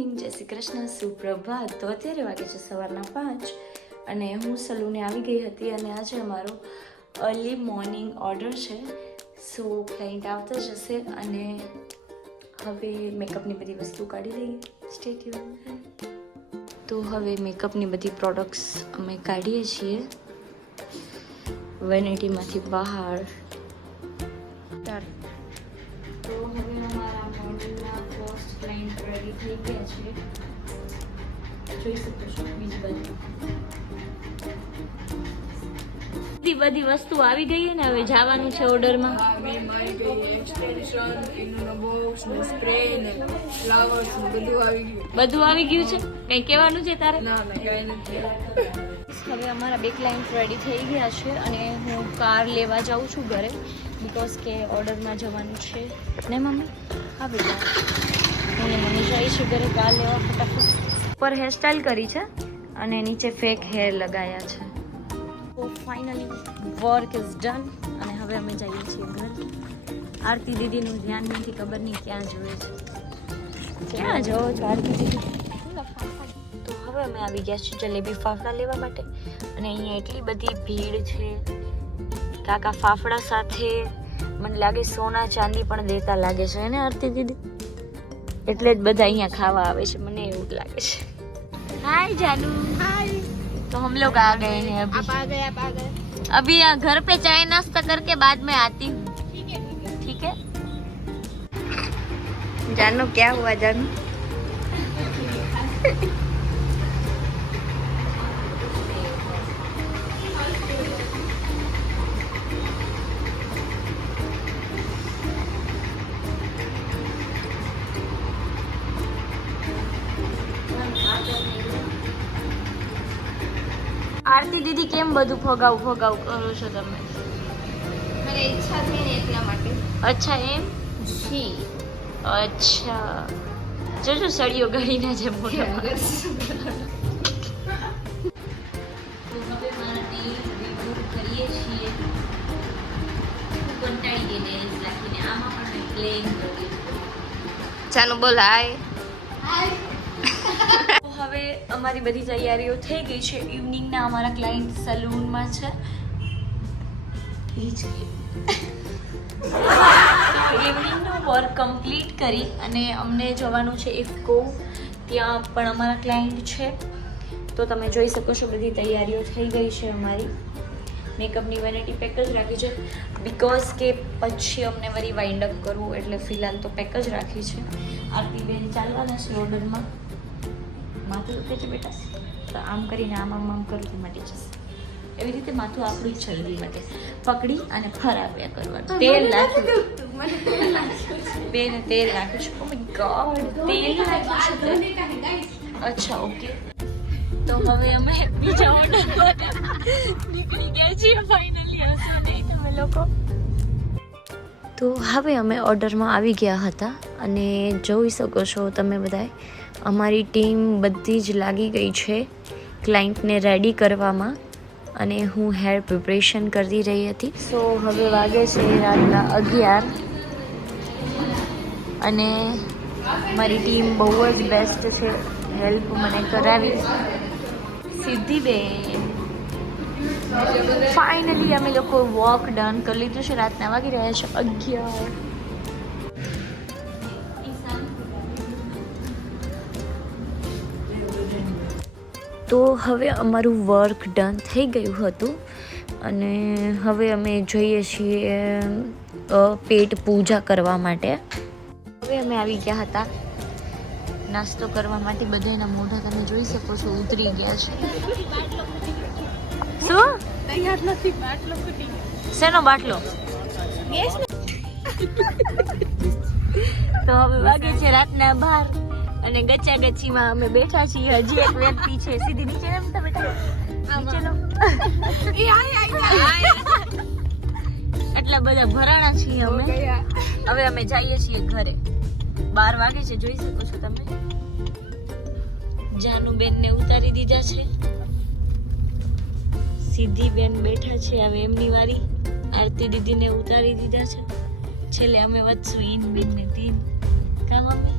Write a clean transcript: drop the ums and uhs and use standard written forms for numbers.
Morning, જય શ્રી કૃષ્ણ, સુપ્રભાત. તો અત્યારે વાગે છે સવારના 5 અને હું સલૂને આવી ગઈ હતી અને આજે અમારો અર્લી મોર્નિંગ ઓર્ડર છે. સો ક્લાયન્ટ આવતા જશે અને હવે મેકઅપની બધી વસ્તુ કાઢી લઈએ. Stay tune. તો હવે મેકઅપની બધી પ્રોડક્ટ્સ અમે કાઢીએ છીએ વેનિટીમાંથી બહાર. તો હવે અમારા મોડલના ફર્સ્ટ ક્લાયન્ટ રેડી થઈ ગયા છે. જોઈ શકો છો બીજી બાજુ બધી વસ્તુ આવી ગઈ ને હવે જવાનું છે ઓર્ડરમાં. બધું આવી ગયું છે. કઈ કહેવાનું છે તારે? હવે અમારા બે ક્લાયન્ટ રેડી થઈ ગયા છે અને હું કાર લેવા જાઉં છું ઘરે, બિકોઝ કે ઓર્ડરમાં જવાનું છે ને મમ્મી. હા બેટા, હું મમ્મી જાય છે ઘરે કાર લેવા ફટાફટ. ઉપર હેરસ્ટાઈલ કરી છે અને નીચે ફેક હેર લગાવ્યા છે. તો ફાઇનલી વર્ક ઇઝ ડન અને હવે અમે જઈએ છીએ ઘરે. આરતી દીદીનું ધ્યાન નથી, ખબર નહીં ક્યાં જોવે છે. ક્યાં જોવો છો આરતી દીદી? તો હવે અમે આવી ગયા છીએ જલેબી ફાફડા લેવા માટે અને અહીંયા એટલી બધી ભીડ છે. કાકા ફાફડા સાથે મને લાગે સોના ચાંદી પણ દેતા લાગે છે ને આરતી દીદી, એટલે જ બધા અહીંયા ખાવા આવે છે, મને એવું જ લાગે છે. हाय जानू. हाय. तो हम लोग आ गए हैं अभी. आप आ गए. अभी यहाँ घर पे चाय नाश्ता करके बाद में आती हूँ. ठीक है. जानू क्या हुआ जानू? આરતી દીદી કેમ બધું ફગાવ કરો છો તમે? મને ઈચ્છા થઈ ને એટલા માટે. અચ્છા એમ? જી. અચ્છા, જોજો સળીઓ ગળીને છે મોટા. હવે મારા નેલ રિમૂવ કરીએ છીએ. કંટાળી ગઈ નેલ્સ રાખીને. આમાં પણ પ્લેન કર્યું. ચાલો બોલ હાય. હવે અમારી બધી તૈયારીઓ થઈ ગઈ છે. ઇવનિંગના અમારા ક્લાયન્ટ સલૂનમાં છે. ઇવનિંગનું વર્ક કમ્પ્લીટ કરી અને અમને જવાનું છે ઇફકો. ત્યાં પણ અમારા ક્લાયન્ટ છે. તો તમે જોઈ શકો છો બધી તૈયારીઓ થઈ ગઈ છે અમારી. મેકઅપની વેનિટી પેક જ રાખી છે બિકોઝ કે પછી અમને વળી વાઇન્ડ અપ કરવું, એટલે ફિલહાલ તો પેક જ રાખી છે. આરતીબેન ચાલવાના છે ઓર્ડરમાં. માથું દુખે છે બેટા, તો આમ કરીને આમ કરું તો મટી જશે. એવી રીતે માથું આપણું જ ચલવી માટે પકડી અને ફરાવ્યા કરવાનું. તેલ નાખ્યું બેન, તેલ નાખ્યું છે. ઓ માય ગોડ, તેલ નાખ્યું છે. અચ્છા ઓકે. તો હવે અમે બીજા ઓર્ડર માટે નીકળી ગયા છીએ ફાઇનલી. હસો નહીં તમે લોકો. તો હવે અમે ઓર્ડરમાં આવી ગયા હતા અને જોઈ શકો છો તમે બધાએ અમારી ટીમ બધી જ લાગી ગઈ છે ક્લાયન્ટને રેડી કરવામાં અને હું હેર પ્રિપરેશન કરી રહી હતી. સો હવે વાગે છે રાતના 11 અને મારી ટીમ બહુ જ બેસ્ટ છે. હેલ્પ મને કરાવી સિદ્ધિબેન. ફાઇનલી અમે લોકો વોક ડન કરી લીધું છે. રાતના વાગી રહ્યા છે 11. તો હવે અમારું વર્ક ડન થઈ ગયું હતું અને હવે અમે જઈએ છીએ પેટ પૂજા કરવા માટે. હવે અમે આવી ગયા હતા નાસ્તો કરવા માટે. બધાના મોઢા તમે જોઈ શકો છો ઉતરી ગયા છે. શું તૈયાર નથી? બાટલો ફૂટી ગયો. શેનો બાટલો? તો હવે વાગે છે રાતના 12 અને ગચ્ચીમાં અમે બેઠા છીએ. હજી એક વ્યક્તિ છે. સીધી નીચે રમતા બેટા, નીચે લો. એટલા બધા ભરાણા છીએ અમે. હવે અમે જઈએ છીએ ઘરે. 12 વાગે છે, જોઈ શકો છો તમે. જાનુબેન ને ઉતારી દીધા છે. સીધી બેન બેઠા છે. હવે એમની વારી. આરતી દીદીને ઉતારી દીધા છે. છેલ્લે અમે વધશું ઈન બેન ને તીન. કામ અમે